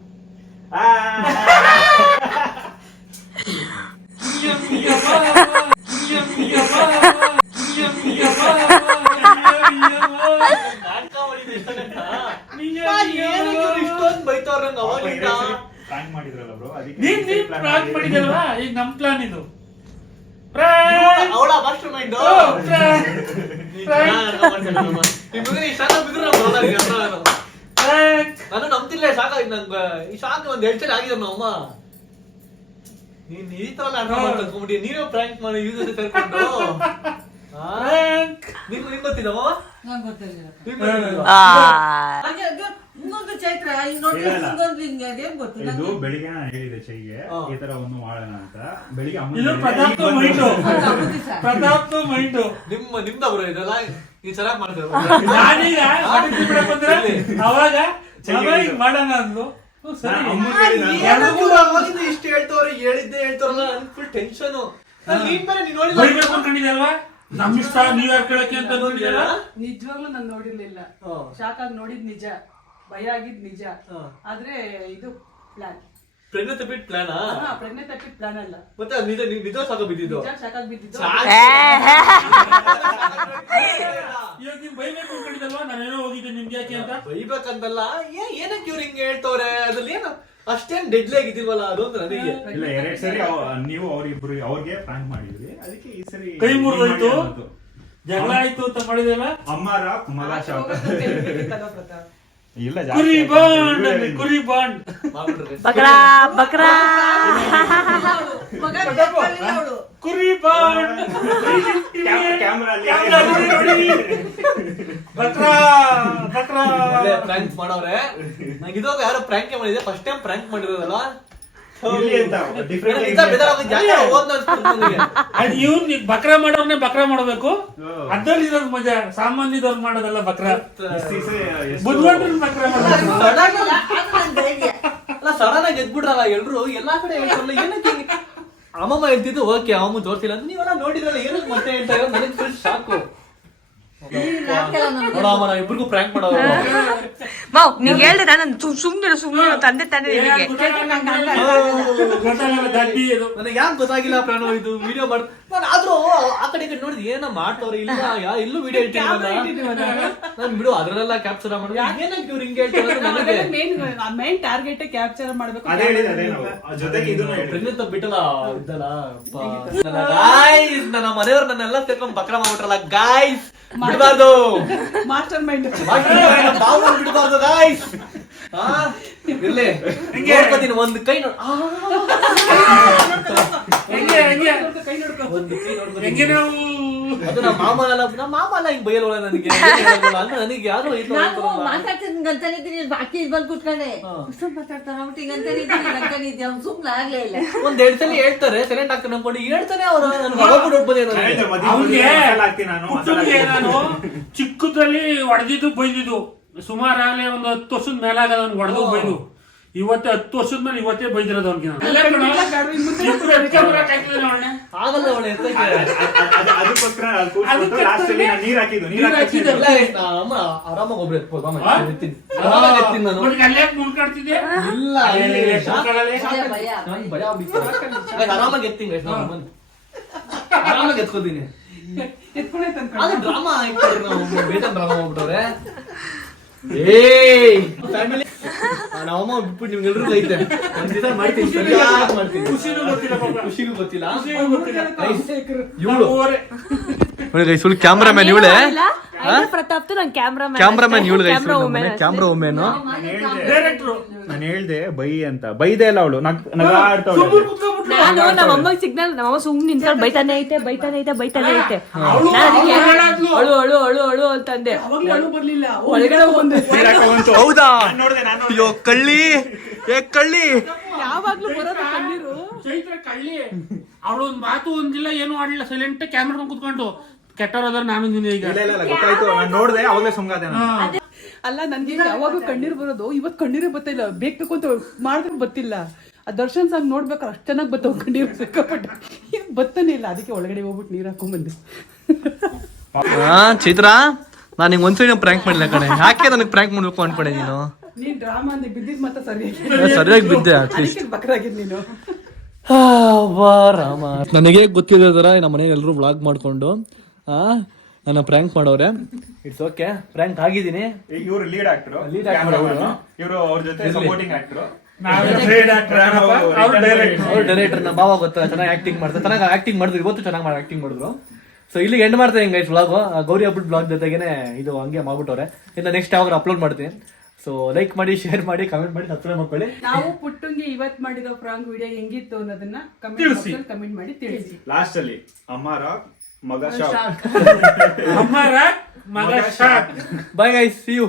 ಇಷ್ಟೊಂದು ಬೈತಾರ ಪ್ರಾಂಕ್ ಮಾಡಿದ್ರಲ್ಲ ಬ್ರೋ, ಅದಕ್ಕೆ ನೀನ್ ಪ್ರಾಂಕ್ ಮಾಡಿ ಮಾಡಿದಲ್ವಾ ಈಗ ನಮ್ ಪ್ಲಾನ್ ಇದು. ಅವಳ ಮಾಸ್ಟರ್ ಮೈಂಡ್ ನಾನು ನಂಬ್ತಿಲ್ಲ. ಶಾಕ್ ಆಗಿ ನಂಗೆ ಈ ಶಾಕ್ ಒಂದ್ 2 ಸಲ ಆಗಿದೆ ನಮ್ಮ ಅಮ್ಮ. ನೀನ್ ಈ ತರ ಅನ್ಕೊಂಡ್ಬಿಟ್ಟಿ ನೀವೇ ಪ್ರ್ಯಾಂಕ್ ಮಾಡಿ ಯೂಸ್ ಸೇರ್ಕೊಂಡು ನಿಮ್ ಗೊತ್ತಿದ್ದವ ನಂಗೆ ಗೊತ್ತಿಲ್ಲ. ಆ, ಹಾಗೆ ಅದು ಇನ್ನೊಂದು ಚೈತ್ರ ಇನ್ನೊಂದು ಇನ್ನೊಂದು ಹಿಂಗೆ ಅದೇನ್ ಗೊತ್ತು ಇದು ನಂಗೆ. ಬೆಳಿಗ್ಗೆ ನಾನು ಹೇಳಿದೆ ಚೈಗೆ ಈ ತರ ಒಂದು ಮಾಡೋಣ ಅಂತ. ಬೆಳಿಗ್ಗೆ ಇದು ಅಮ್ಮ ಪ್ರತಾಪ್ ಮೈಂಡು, ಪ್ರತಾಪ್ ಮೈಂಡು. ನಿಮ್ದ ಬರೋ ಇದೆಲ್ಲ ನೀವ್ ಚೆನ್ನಾಗ್ ಮಾಡ್ತೇವೆ. ನಾನೀಗ ಆಟಿಕೆ ಬಿಡಕ್ ಬಂದ್ರೆ ಅವಾಗ ಈಗ ಮಾಡೋಣ ಅಂದ್ಲು. ಸರಿ ಇಷ್ಟು ಹೇಳ್ತವ್ರೆ ಹೇಳ್ತಾರಲ್ಲ ನನ್ ಫುಲ್ ಟೆನ್ಷನ್. ನೀನ್ ಬೇರೆ ನೀನ್ ನೋಡಿ ಬೈಬೇಕು ಅನ್ಕೊಂಡಿದ್ಯಲ್ವಾ, ನಮ್ ಇಷ್ಟ ನೀವ್ ಯಾರು ಕೇಳಕ್ಕೆ ಅಂತ ಅನ್ಕೊಂಡಿದ್ಯಲ್ಲ. ನಿಜವಾಗ್ಲೂ ನಾನು ನೋಡಿರ್ಲಿಲ್ಲ. ಶಾಕ್ ಆಗಿ ನೋಡಿದ್ ನಿಜ, ಭಯ ಆಗಿದ್ ನಿಜ. ಆದ್ರೆ ಇದು ಪ್ಲಾನ್, ಪ್ರೆಗ್ನೆ ತಪ್ಪಿಟ್ ಪ್ಲಾನಾ? ಪ್ರೆಗ್ನೆ ತಪ್ಪಿದ್ ಪ್ಲಾನ್ ಅಲ್ಲ, ಮತ್ತೆ ಅದು ನಿಜ ಸಾಕ ಬಿದ್ದಿದ್ದು. ನಿಜ ಶಾಕ್ ಆಗಿ ಬಿದ್ದಿದ್ದು. ಇವಾಗ ನೀವ್ ಬೈಬೇಕು ಅನ್ಕೊಂಡಿದ್ಯಲ್ವಾ, ನಾನೇನೋ ಹೋಗಿದ್ದೆ ನಿಮ್ಗೆ ಯಾಕೆ ಅಂತ. ಬೈಬೇಕಂತಲ್ಲ, ಏನಕ್ಕೆ ಇವ್ರು ಹಿಂಗೆ ಹೇಳ್ತವ್ರೆ, ಅದ್ರಲ್ಲಿ ಏನು ಅಷ್ಟೇನ್ ಡೆಡ್ಲಿ ಆಗಿದ್ದಿಲ್ವಲ್ಲ ಅದು ಅಂತ ನನಗೆ. ಇಲ್ಲ 2 ಸರಿ ನೀವು ಅವ್ರಿಬ್ರು ಅವ್ರಿಗೆ ಪ್ರ್ಯಾಂಕ್ ಮಾಡಿದ್ವಿ, ಅದಕ್ಕೆ ಈ ಸರಿ ಕೈ ಮುರಿದೋಯ್ತು, ಜಗಳ ಆಯ್ತು ಅಂತ ಮಾಡಿದಲ್ಲ. ಅಮ್ಮಾರ ಕುಮಾರ ಶಾಪ್ ಇಲ್ಲ ಕುರಿ ಬಾಂಡ್, ಕುರಿ ಬಾಂಡ್. ಬಕ್ರಾ ಬಕ್ರಾ ಮಗ ಕೇಳ್ಕೊಳ್ಳಿಲ್ಲ ಅವಳು. ಕುರಿ ಬಾಂಡ್. ಕ್ಯಾಮ್ರಾ ನೋಡಿ ಬಕ್ರಾ ಬಕ್ರಾ. ಪ್ರ್ಯಾಂಕ್ ಮಾಡವ್ರೆ. ನಂಗೆ ಇದಾಗ ಯಾರೋ ಪ್ರ್ಯಾಂಕ್ ಮಾಡಿದೆ, ಫಸ್ಟ್ ಟೈಮ್ ಪ್ರ್ಯಾಂಕ್ ಮಾಡಿರೋದಲ್ಲ. ಅದ್ ಇವ್ರು ಬಕ್ರಾ ಮಾಡೋರ್ನೆ ಬಕ್ರಾ ಮಾಡ್ಬೇಕು. ಅದ್ರಲ್ಲಿ ಇರೋದು ಮಜಾ, ಸಾಮಾನ್ಯದವ್ರು ಮಾಡೋದಲ್ಲ ಬಕ್ರಾ. ಬುದ್ಧಿವಂತರು ಬಕ್ರಾ ಮಾಡ್ಬೇಕು. ಅಲ್ಲ ಸಡನ್ ಆಗಿ ಎದ್ಬಿಟ್ರಲ್ಲ ಎಲ್ರು, ಎಲ್ಲಾ ಕಡೆ ಹೇಳ್ತಾರಲ್ಲ ಏನಕ್ಕೆ ಹಿಂಗೆ? ಅಮ್ಮಮ್ಮ ಹೇಳ್ತಿದ್ದು ಓಕೆ, ಅಮ್ಮ ತೋರ್ಸಿಲ್ಲ ಅಂತ ನೀವೆಲ್ಲ ನೋಡಿದ್ರಲ್ಲ, ಏನಕ್ಕೆ ಮತ್ತೆ ಹೇಳ್ತಾ ಇರೋ? ನನಗೆ ಫುಲ್ ಶಾಕು. ನೋಡಮ್ಮ ನಾವು ಇಬ್ರಿಗೂ ಪ್ರ್ಯಾಂಕ್ ಮಾಡೋದು. ಮಾವ್ ನೀವ್ ಹೇಳ್ದೆ ನಾನು ಸುಮ್ನೆ ತಂದೆ ತಾನೆ ನಿನಗೆ. ಗೊತ್ತಾಗಲ್ಲ ಗಡ್ಡಿ ಇದು. ನನಗೆ ಯಾಕೆ ಗೊತ್ತಾಗಿಲ್ಲ ಪ್ರಾಣ ಇದು ವಿಡಿಯೋ ಮಾಡ್. ನಾನು ಆದ್ರೂ ಆ ಕಡೆ ಈ ಕಡೆ ನೋಡಿದ್ ಏನ ಮಾಡ್ತವ್ರೆ, ಇಲ್ಲ ಎಲ್ಲೂ ವಿಡಿಯೋ ಇಟ್ಟಿಲ್ಲ ನಾನು ಬಿಡು, ಅದ್ರಲ್ಲೆಲ್ಲ ಕ್ಯಾಪ್ಚರ್ ಮಾಡೋದು. ಏನಕ್ಕೆ ಇವ್ರು ಹಿಂಗೆ ಹೇಳ್ತಾರೆ? ಮೇನ್ ಟಾರ್ಗೆಟ್ ಕ್ಯಾಪ್ಚರ್ ಮಾಡ್ಬೇಕು. ಪ್ರೆಗ್ನೆಂಟ್ ಬಿಟ್ಟಲ್ಲ ಇದ್ದಲ್ಲ. ಗಾಯ್ಸ್ ನನ್ನ ಮನೆಯವ್ರು ನನ್ನೆಲ್ಲ ಸೇರ್ಕೊಂಡು ಬಕ್ರಾ ಮಾಡ್ಬಿಟ್ರಲ್ಲ ಗಾಯ್ಸ್, ಬಿಡಬಾರ್ದು. ಮಾಸ್ಟರ್ ಮೈಂಡ್ ಬಿಡಬಾರ್ದು ಗಾಯ್ಸ್. ಇರ್ಲಿ ನೋಡ್ಕೊತೀನಿ, ಒಂದ್ ಕೈ ನೋಡ್. ಹೆಂಗೆ ಹೆಂಗೆ ಕೈ ನೋಡ್ಕೊ. ಒಂದು ಕೈ ನೋಡ್ಕೊತೀನಿ. ಹೆಂಗೆ ನಾವು ಅದು ನಮ್ಮ ಮಾಮ ಅಲ್ಲ ಹಿಂಗ್ ಬೈಯಲ್ವಲ್ಲ ನನಗೆ. ನನಗೆ ಯಾರು ನಾನು ಮಾತಾಡ್ತೀನಿ ಅಂತಾನೆ ಇದ್ದೀನಿ, ಬಾಕಿ ಇಲ್ಲಿ ಬಂದು ಕೂತ್ಕೊಂಡೆ ಕುಸ್ತು ಮಾತಾಡ್ತಾನ ಅವ್ಬಿಟ್ಟು ಹಿಂಗ್ ಅಂತಾನೆ ಇದ್ದೀನಿ ಅನ್ಕೊಂಡಿದ್ದೆ. ಅವ್ನು ಸುಮ್ನೆ ಆಗ್ಲೇ ಇಲ್ಲ. ಒಂದ್ 2 ಸಲ ಹೇಳ್ತಾರೆ, ಸೈಲೆಂಟ್ ಆಗ್ತಾನೆ ಅನ್ಕೊಂಡು ಹೇಳ್ತಾನೆ ಅವ್ರು. ಅವ್ನಿಗೆ ಪುಟ್ಟುಗೆ ನಾನು ಚಿಕ್ಕದ್ರಲ್ಲಿ ಹೊಡೆದಿದ್ದು ಬೈದಿದ್ದು ಸುಮಾರಾಗಲೇ ಒಂದು 10 ವರ್ಷದ ಮೇಲಾಗದ ಅವ್ನು ಹೊಡೆದು ಬೈದು. ಇವತ್ತೇ 10 ವರ್ಷದ ಮೇಲೆ ಇವತ್ತೇ ಬೈದಿರೋದು ಅವ್ನಿಗೆ. ಆಗಲ್ಲ ಅವಳೆ ಎತ್ತಕ್ಕೆ. ಅಮ್ಮ ಆರಾಮಾಗಿ ಒಬ್ರು ಎತ್ಬೋದು. ಆರಾಮಾಗಿ ಎತ್ತೀನಿ ನಾನು. ಮುನ್ಕಾಡ್ತಿದ್ದೆ ಇಲ್ಲ ಭಯ ನಾನು ಭಯ ಆಗ್ಬಿಟ್ಟು ಆರಾಮಾಗಿ ಎತ್ತೀನಿ. ಆರಾಮಾಗಿ ಎತ್ಕೋತೀನಿ. ಆದ್ರೆ ಡ್ರಾಮಾ ಆಯ್ತಾರೆ, ನಾವು ಬೇಟನ್ ಡ್ರಾಮಾ ಹೋಗ್ಬಿಟ್ಟವ್ರೆ. ಫ್ಯಾಮಿಲಿ ನಮ್ಮಮ್ಮ ಬಿಟ್ಬಿಟ್ಟು ನಿಮ್ಗೆಲ್ರಿಗೂ ಐತೆ. ಒಂದ್ ದಿವಸ ಮಾಡ್ತೀನಿ, ಸರಿಯಾಗಿ ಮಾಡ್ತೀನಿ. ಖುಷಿನೂ ಗೊತ್ತಿಲ್ಲ ಪಾಪ. ಖುಷಿಗೂ ಗೊತ್ತಿಲ್ಲ. ಇವಳು ನೋಡಿ ಫುಲ್ ಕ್ಯಾಮ್ರಾಮನ್ ಇವಳೆ. ಪ್ರತಾಪ್ ನಂಗೆ ಕ್ಯಾಮ್ರಾಮನ್ ಇವಳು, ಕ್ಯಾಮ್ರಾ ವುಮೆನ್. ಡೈರೆಕ್ಟ್ರು. ನಾನು ಹೇಳ್ದೆ ಬೈ ಅಂತ, ಬೈದೆ ಇಲ್ಲ ಅವಳು ನಗಾಡ್ತಾವಳೆ. ನಾನು ನಮ್ಮ ಅಮ್ಮಗೆ ಸಿಗ್ನಲ್, ನಮ್ಮ ಅಮ್ಮ ಸುಮ್ನೆ ನಿಂತ್ಕೊಂಡು ಬೈತಾನೆ ಐತೆ ನಾನು ಅದಕ್ಕೆ ಅಳು ಅಳು ಅಳು ಅಳು ಅಂತಂದೆ. ಬರ್ಲಿಲ್ಲ ಒಳಗಡೆ ಬಂದೆ. ಹೌದಾ? ಅಯ್ಯೋ ಕಳ್ಳಿ, ಕಳ್ಳಿ. ಯಾವಾಗ್ಲೂ ಬರೋದು ಕಣ್ಣೀರು. ಚೈತ್ರ ಕಳ್ಳಿ. ಅವಳು ಒಂದ್ ಮಾತು ಒಂದಿಲ್ಲ, ಏನು ಆಡ್ಲಿಲ್ಲ, ಸೈಲೆಂಟ್ ಕ್ಯಾಮ್ರಾ ಕುತ್ಕೊಂಡು. ಕೆಟ್ಟವ್ರದ್ರ ನಾನು ನಿನ್ನೆ ಈಗ ಗೊತ್ತಾಯ್ತು, ನಾನು ನೋಡ್ದೆ ಅವಾಗಲೇ ಸುಮ್ಗಾದೆ ನಾನು. ಅಲ್ಲ ನನ್ಗೆ ಯಾವಾಗ ಕಣ್ಣೀರು ಬರೋದು, ಇವತ್ ಕಣ್ಣೀರೇ ಬರ್ತಿಲ್ಲ. ಬೇಕು ಅಂತ ಮಾಡಿದ್ರೆ ಬರ್ತಿಲ್ಲ. ಆ ದರ್ಶನ್ ಸಾಂಗ್ ನೋಡ್ಬೇಕಾದ್ರೆ ಅಷ್ಟು ಚೆನ್ನಾಗಿ ಬರ್ತಾವ ಕಣ್ಣೀರು, ಸಿಕ್ಕಾಪಟ್ಟೆ. ಬತ್ತಾನೆ ಇಲ್ಲ, ಅದಕ್ಕೆ ಒಳಗಡೆ ಹೋಗ್ಬಿಟ್ಟು ನೀರು ಹಾಕೊಂಡ್ಬಂದೆ. ಚೈತ್ರ ನಾನು ನಿಂಗೆ ಒಂದ್ಸರಿ ಪ್ರ್ಯಾಂಕ್ ಮಾಡಿಲ್ಲ ಕಣೆ. ಯಾಕೆ ನನಗೆ ಪ್ರ್ಯಾಂಕ್ ಮಾಡ್ಬೇಕು ಅನ್ಕೊಂಡೆ ನೀನು? ನೀನ್ ಡ್ರಾಮಾ ಅಂದ್ರೆ ಬಿದ್ದಿದ್ ಮಾತ್ರ ಸರಿಯಾಗಿ ಬಿದ್ದೆ. ಅಟ್ಲೀಸ್ಟ್ ಬಕ್ರಾಗಿದ್ ನೀನು. ರಾಮ, ನನಗೆ ಗೊತ್ತಿರೋ ತರ ನಮ್ಮ ಮನೇಲಿ ಎಲ್ಲರೂ ವ್ಲಾಗ್ ಮಾಡ್ಕೊಂಡು ನನ್ನ ಪ್ರ್ಯಾಂಕ್ ಮಾಡೋರೆ. ಇಟ್ಸ್ ಓಕೆ, ಪ್ರ್ಯಾಂಕ್ ಆಗಿದ್ದೀನಿ. ಇವ್ರು ಲೀಡ್ ಆಕ್ಟರ್, ಇವರು ಅವ್ರ ಜೊತೆ ಸಪೋರ್ಟಿಂಗ್ ಆಕ್ಟರ್. ಅವ್ರು ಡೈರೆಕ್ಟ್ ಅವ್ರು ಡೈರೆಕ್ಟರ್ ನಮ್ಮ ಬಾವ ಗೊತ್ತಾ, ಚೆನ್ನಾಗಿ ಆಕ್ಟಿಂಗ್ ಮಾಡ್ತಾರೆ, ಚೆನ್ನಾಗಿ ಆಕ್ಟಿಂಗ್ ಮಾಡಿದ್ರು, ಇವತ್ತು ಚೆನ್ನಾಗಿ ಆಕ್ಟಿಂಗ್ ಮಾಡಿದ್ರು. ಸೊ ಇಲ್ಲಿ ಎಂಡ್ ಮಾಡ್ತಾರೆ ಹಿಂಗೆ ವ್ಲಾಗ್, ಗೌರಿ ಹಬ್ಬದ ಬ್ಲಾಗ್ ಜೊತೆಗೇನೆ ಇದು ಹಂಗೆ ಮಾಡ್ಬಿಟ್ಟವ್ರೆ. ಇನ್ನು ನೆಕ್ಸ್ಟ್ ಯಾವಾಗ ಅಪ್ಲೋಡ್ ಮಾಡ್ತೀನಿ. ಸೊ ಲೈಕ್ ಮಾಡಿ, ಶೇರ್ ಮಾಡಿ, ಕಮೆಂಟ್ ಮಾಡಿ, ಸಬ್ಸ್ಕ್ರೈಬ್ ಮಾಡ್ಕೊಳ್ಳಿ. ನಾವು ಪುಟ್ಟಂಗೆ ಇವತ್ ಮಾಡಿರೋ ಪ್ರಾಂಕ್ ವಿಡಿಯೋ ಹೆಂಗಿತ್ತು ಅನ್ನೋದನ್ನ ಕಮೆಂಟ್ ಮಾಡಿ ತಿಳಿಸಿ. ಲಾಸ್ಟ್ ಅಲ್ಲಿ ಅಮ್ಮಾರ ಮಗ ಶಾಕ್. ಅಮ್ಮರ ಮಗ shock. Bye guys, see you.